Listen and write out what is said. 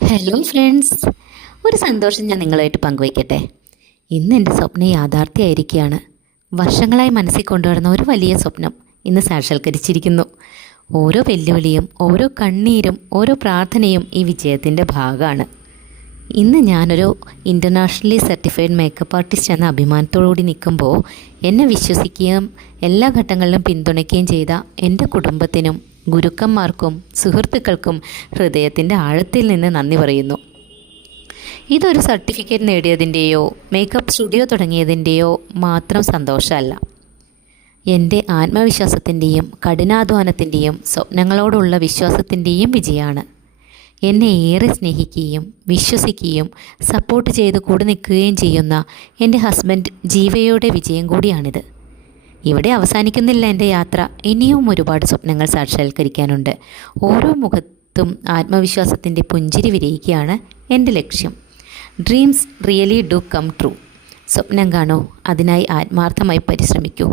Hello friends, ഒരു സന്തോഷം ഞാൻ നിങ്ങളുമായിട്ട് പങ്കുവയ്ക്കട്ടെ. ഇന്ന് എൻ്റെ സ്വപ്നം യാഥാർത്ഥ്യമായിരിക്കുകയാണ്. വർഷങ്ങളായി മനസ്സിൽ കൊണ്ടുവരുന്ന ഒരു വലിയ സ്വപ്നം ഇന്ന് സാക്ഷാത്കരിച്ചിരിക്കുന്നു. ഓരോ വെല്ലുവിളിയും, ഓരോ കണ്ണീരും, ഓരോ പ്രാർത്ഥനയും ഈ വിജയത്തിൻ്റെ ഭാഗമാണ്. ഇന്ന് ഞാനൊരു ഇൻ്റർനാഷണലി സർട്ടിഫൈഡ് മേക്കപ്പ് ആർട്ടിസ്റ്റ് എന്ന അഭിമാനത്തോടുകൂടി നിൽക്കുമ്പോൾ എന്നെ വിശ്വസിക്കുകയും എല്ലാ ഘട്ടങ്ങളിലും പിന്തുണയ്ക്കുകയും ചെയ്ത എൻ്റെ കുടുംബത്തിനും ഗുരുക്കന്മാർക്കും സുഹൃത്തുക്കൾക്കും ഹൃദയത്തിൻ്റെ ആഴത്തിൽ നിന്ന് നന്ദി പറയുന്നു. ഇതൊരു സർട്ടിഫിക്കറ്റ് നേടിയതിൻ്റെയോ മേക്കപ്പ് സ്റ്റുഡിയോ തുടങ്ങിയതിൻ്റെയോ മാത്രം സന്തോഷമല്ല. എൻ്റെ ആത്മവിശ്വാസത്തിൻ്റെയും കഠിനാധ്വാനത്തിൻ്റെയും സ്വപ്നങ്ങളോടുള്ള വിശ്വാസത്തിൻ്റെയും വിജയമാണ്. എന്നെ ഏറെ സ്നേഹിക്കുകയും വിശ്വസിക്കുകയും സപ്പോർട്ട് ചെയ്ത് കൂടെ നിൽക്കുകയും ചെയ്യുന്ന എൻ്റെ ഹസ്ബൻഡ് ജീവയുടെ വിജയം കൂടിയാണിത്. ഇവിടെ അവസാനിക്കുന്നില്ല എൻ്റെ യാത്ര. ഇനിയും ഒരുപാട് സ്വപ്നങ്ങൾ സാക്ഷാത്കരിക്കാനുണ്ട്. ഓരോ മുഖത്തും ആത്മവിശ്വാസത്തിൻ്റെ പുഞ്ചിരി വിരിയിക്കുകയാണ് എൻ്റെ ലക്ഷ്യം. Dreams really do come true. സ്വപ്നം കാണൂ, അതിനായി ആത്മാർത്ഥമായി പരിശ്രമിക്കൂ.